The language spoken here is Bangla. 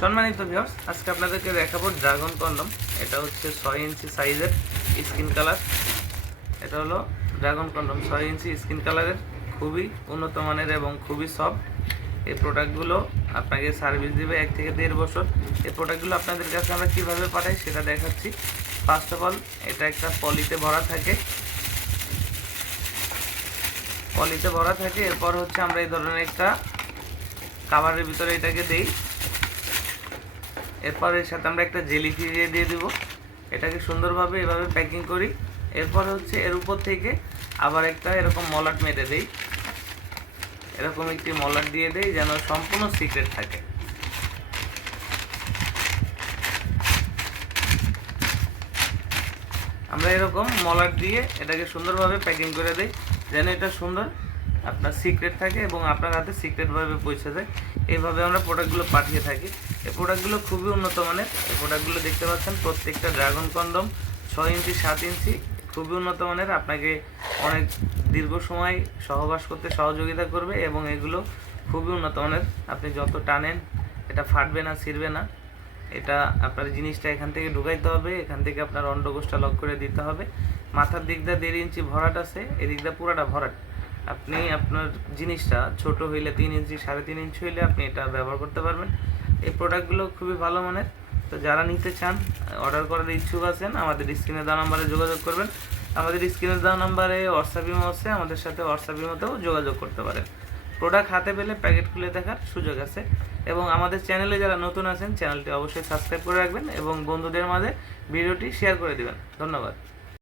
সম্মানিত ভিউয়ার্স, আজকে আপনাদেরকে দেখাবো ড্রাগন কন্ডম। এটা হচ্ছে 6 ইঞ্চি সাইজের স্কিন কালার। এটা হলো ড্রাগন কন্ডম 6 ইঞ্চি স্কিন কালারের, খুবই উন্নত মানের এবং খুবই সফট। এই প্রোডাক্টগুলো আপনাকে সার্ভিস দিবে 1 থেকে 1.5 বছর। এই প্রোডাক্টগুলো আপনাদের কাছে আমরা কীভাবে পাঠাই সেটা দেখাচ্ছি। ফার্স্ট অফ অল, এটা একটা পলিতে ভরা থাকে। এরপর হচ্ছে আমরা এই ধরনের একটা কাভারের ভিতরে এটাকে দেই। এরপর এর সাথে আমরা একটা জেলি ফিরিয়ে দিয়ে দিব। এটাকে সুন্দরভাবে এভাবে প্যাকিং করি। এরপর হচ্ছে এর উপর থেকে আবার একটা এরকম মলাট মেরে দেই। এরকম একটি মলাট দিয়ে দেই যেন সম্পূর্ণ সিক্রেট থাকে। আমরা এরকম মলাট দিয়ে এটাকে সুন্দরভাবে প্যাকিং করে দেই যেন এটা সুন্দর আপনার সিক্রেট থাকে এবং আপনার হাতে সিক্রেটভাবে পৌঁছে যায়। এইভাবে আমরা প্রোডাক্টগুলো পাঠিয়ে থাকি। এই প্রোডাক্টগুলো খুবই উন্নত মানের। এই প্রোডাক্টগুলো দেখতে পাচ্ছেন, প্রত্যেকটা ড্রাগন কন্ডম 6 ইঞ্চি 7 ইঞ্চি, খুবই উন্নত মানের। আপনাকে অনেক দীর্ঘ সময় সহবাস করতে সহযোগিতা করবে এবং এগুলো খুবই উন্নত মানের। আপনি যত টানেন এটা ফাটবে না, ছিঁড়বে না। এটা আপনার জিনিসটা এখান থেকে ঢুকাইতে হবে, এখান থেকে আপনার অন্ডকোষটা লক করে দিতে হবে। মাথার দিক দিয়ে 1.5 ইঞ্চি ভরাট আছে, এদিক দিয়ে পুরাটা ভরাট। আপনি আপনার জিনিসটা ছোট হইলে 3 ইঞ্চি 3.5 ইঞ্চি হইলে আপনি এটা ব্যবহার করতে পারবেন। এই প্রোডাক্টগুলো খুবই ভালো মানের। তো যারা নিতে চান, অর্ডার করার ইচ্ছুক আছেন, আমাদের স্ক্রিনে দেওয়া নাম্বারে যোগাযোগ করবেন। আমাদের স্ক্রিনে দেওয়া নাম্বারে হোয়াটসঅ্যাপ ইমো আছে, আমাদের সাথে হোয়াটসঅ্যাপ ইমোতেও যোগাযোগ করতে পারেন। প্রোডাক্ট হাতে পেলে প্যাকেট খুলে দেখার সুযোগ আছে। এবং আমাদের চ্যানেলে যারা নতুন আছেন, চ্যানেলটি অবশ্যই সাবস্ক্রাইব করে রাখবেন এবং বন্ধুদের মাঝে ভিডিওটি শেয়ার করে দিবেন। ধন্যবাদ।